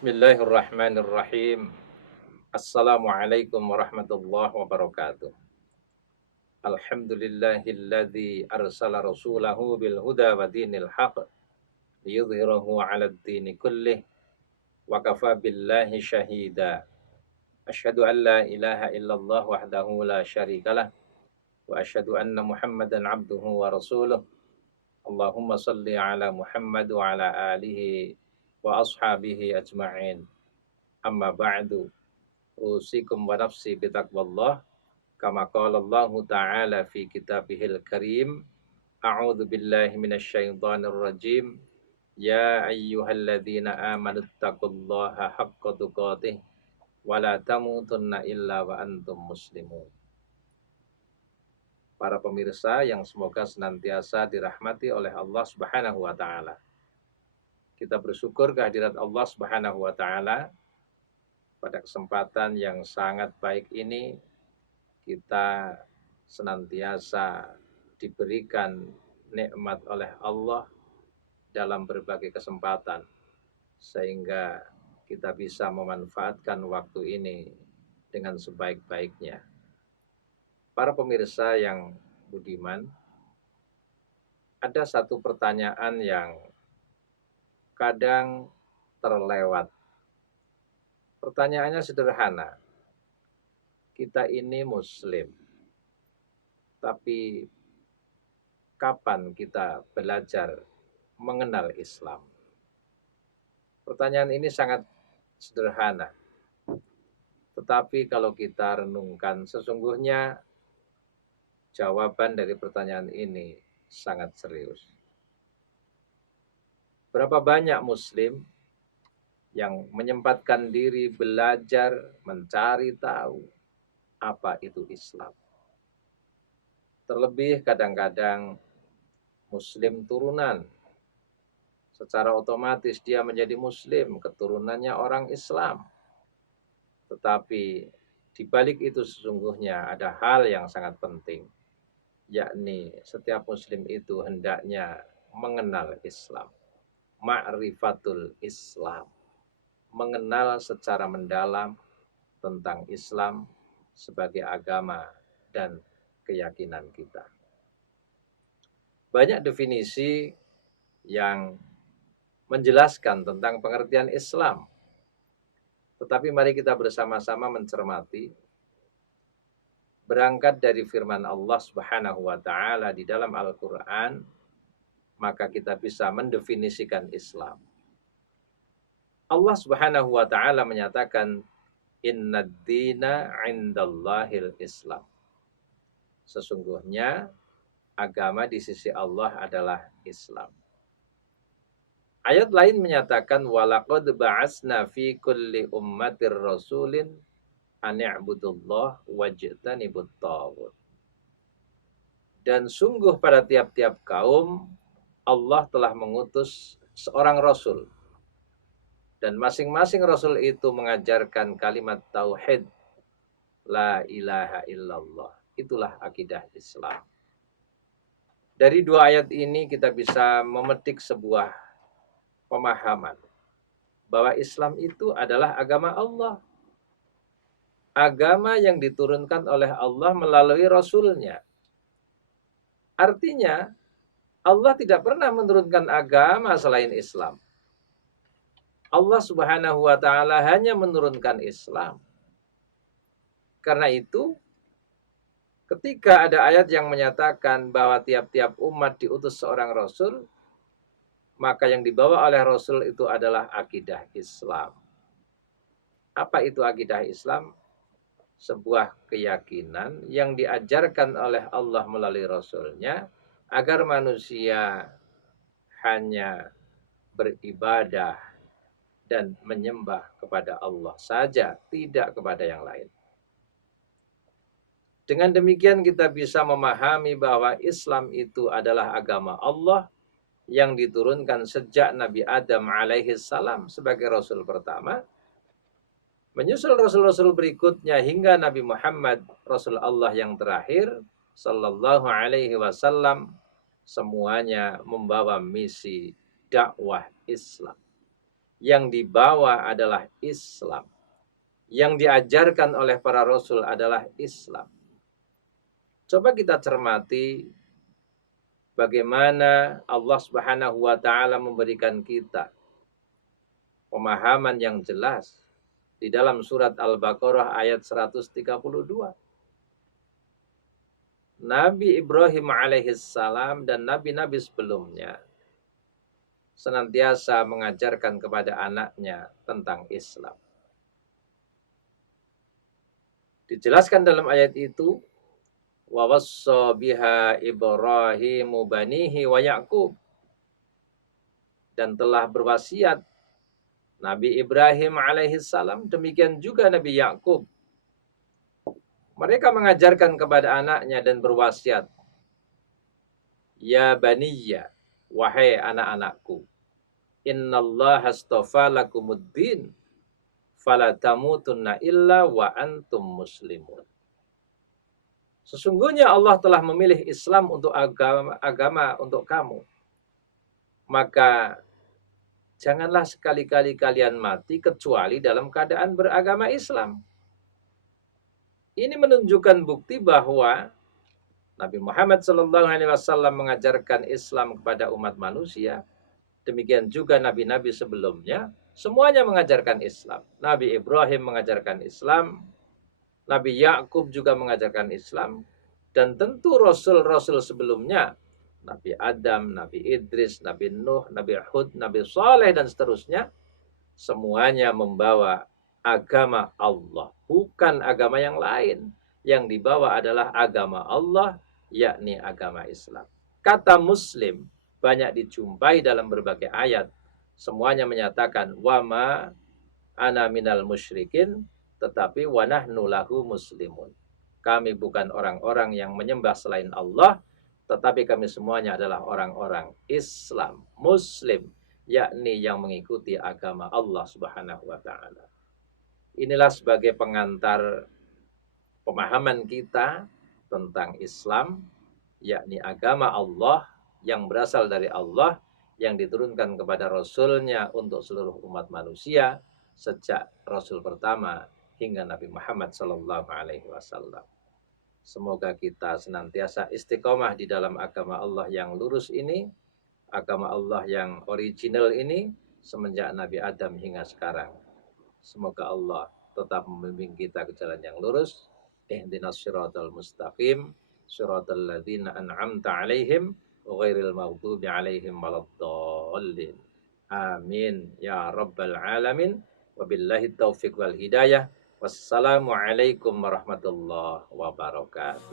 Bismillahirrahmanirrahim. Assalamualaikum warahmatullahi wabarakatuh. Alhamdulillahilladzi arsala rasulahu bil huda wa dinil haq liyudhhirahu 'alad dini kullih wa kafa billahi syahida. Asyhadu an la ilaha illallah wahdahu la syarikalah wa asyhadu anna Muhammadan 'abduhu wa rasuluh. Allahumma shalli 'ala Muhammad wa 'ala alihi wa ashabihi ajma'in. Amma ba'du. Usikum wa nafsi bitaqwallah kama qala Allah Ta'ala fi kitabihil karim. A'udzu billahi minasyaitonir rajim. Ya ayyuhalladzina amanu taqullaha haqqa tuqatih wa la tamutunna illa wa antum muslimun. Para pemirsa yang semoga senantiasa dirahmati oleh Allah Subhanahu wa taala. Kita bersyukur kehadirat Allah Subhanahu wa taala. Pada kesempatan yang sangat baik ini, kita senantiasa diberikan nikmat oleh Allah dalam berbagai kesempatan, sehingga kita bisa memanfaatkan waktu ini dengan sebaik-baiknya. Para pemirsa yang budiman, ada satu pertanyaan yang kadang terlewat. Pertanyaannya sederhana. Kita ini muslim, tapi kapan kita belajar mengenal Islam? Pertanyaan ini sangat sederhana. Tetapi kalau kita renungkan, sesungguhnya jawaban dari pertanyaan ini sangat serius. Berapa banyak muslim yang menyempatkan diri belajar, mencari tahu apa itu Islam. Terlebih kadang-kadang muslim turunan. Secara otomatis dia menjadi muslim, keturunannya orang Islam. Tetapi di balik itu sesungguhnya ada hal yang sangat penting, yakni setiap muslim itu hendaknya mengenal Islam. Ma'rifatul Islam. Mengenal secara mendalam tentang Islam sebagai agama dan keyakinan kita. Banyak definisi yang menjelaskan tentang pengertian Islam. Tetapi mari kita bersama-sama mencermati berangkat dari firman Allah Subhanahu wa taala di dalam Al-Qur'an, maka kita bisa mendefinisikan Islam. Allah Subhanahu wa taala menyatakan innad dina 'indallahil Islam. Sesungguhnya agama di sisi Allah adalah Islam. Ayat lain menyatakan walaqad ba'atsna fi kulli ummatir rasulin an i'budullah wajtanibut taghut. Dan sungguh pada tiap-tiap kaum Allah telah mengutus seorang rasul. Dan masing-masing rasul itu mengajarkan kalimat tauhid, la ilaha illallah. Itulah akidah Islam. Dari dua ayat ini kita bisa memetik sebuah pemahaman bahwa Islam itu adalah agama Allah. Agama yang diturunkan oleh Allah melalui Rasulnya. Artinya, Allah tidak pernah menurunkan agama selain Islam. Allah Subhanahu wa taala hanya menurunkan Islam. Karena itu, ketika ada ayat yang menyatakan bahwa tiap-tiap umat diutus seorang rasul, maka yang dibawa oleh rasul itu adalah akidah Islam. Apa itu akidah Islam? Sebuah keyakinan yang diajarkan oleh Allah melalui rasulnya agar manusia hanya beribadah dan menyembah kepada Allah saja, tidak kepada yang lain. Dengan demikian kita bisa memahami bahwa Islam itu adalah agama Allah yang diturunkan sejak Nabi Adam alaihi salam sebagai Rasul pertama, menyusul Rasul-Rasul berikutnya hingga Nabi Muhammad, Rasul Allah yang terakhir, Sallallahu alaihi wasallam, semuanya membawa misi dakwah Islam. yang dibawa adalah Islam. Yang diajarkan oleh para rasul adalah Islam. Coba kita cermati bagaimana Allah Subhanahu wa taala memberikan kita pemahaman yang jelas di dalam surat Al-Baqarah ayat 132. Nabi Ibrahim alaihissalam dan nabi-nabi sebelumnya senantiasa mengajarkan kepada anaknya tentang Islam. Dijelaskan dalam ayat itu, wa wassa biha Ibrahimu banihi wa Ya'qub, dan telah berwasiat Nabi Ibrahim alaihissalam, demikian juga Nabi Ya'qub. Mereka mengajarkan kepada anaknya dan berwasiat, ya baniyya, wahai anak-anakku, innallaha astafa lakumuddin fala tamutunna illa wa antum muslimun. Sesungguhnya Allah telah memilih Islam untuk agama untuk kamu. Maka janganlah sekali-kali kalian mati kecuali dalam keadaan beragama Islam. Ini menunjukkan bukti bahwa Nabi Muhammad SAW mengajarkan Islam kepada umat manusia. Demikian juga nabi-nabi sebelumnya, semuanya mengajarkan Islam. Nabi Ibrahim mengajarkan Islam, Nabi Ya'qub juga mengajarkan Islam, dan tentu rasul-rasul sebelumnya, Nabi Adam, Nabi Idris, Nabi Nuh, Nabi Hud, Nabi Saleh, dan seterusnya, semuanya membawa agama Allah, bukan agama yang lain. Yang dibawa adalah agama Allah, yakni agama Islam. Kata Muslim banyak dijumpai dalam berbagai ayat. Semuanya menyatakan wama ana minal musyrikin, tetapi wa nahnu lahu muslimun. Kami bukan orang-orang yang menyembah selain Allah, tetapi kami semuanya adalah orang-orang Islam, Muslim, yakni yang mengikuti agama Allah Subhanahu wa taala. Inilah sebagai pengantar pemahaman kita tentang Islam, yakni agama Allah yang berasal dari Allah, yang diturunkan kepada Rasulnya untuk seluruh umat manusia sejak Rasul pertama hingga Nabi Muhammad SAW. Semoga kita senantiasa istiqomah di dalam agama Allah yang lurus ini, agama Allah yang original ini, semenjak Nabi Adam hingga sekarang. Semoga Allah tetap membimbing kita ke jalan yang lurus. Ihdinas siratal mustaqim, siratal ladzina an'amta alaihim ghairil maghdubi alaihim waladdallin. Amin ya rabbal alamin. Wabillahi taufiq wal hidayah. Wassalamualaikum warahmatullahi wabarakatuh.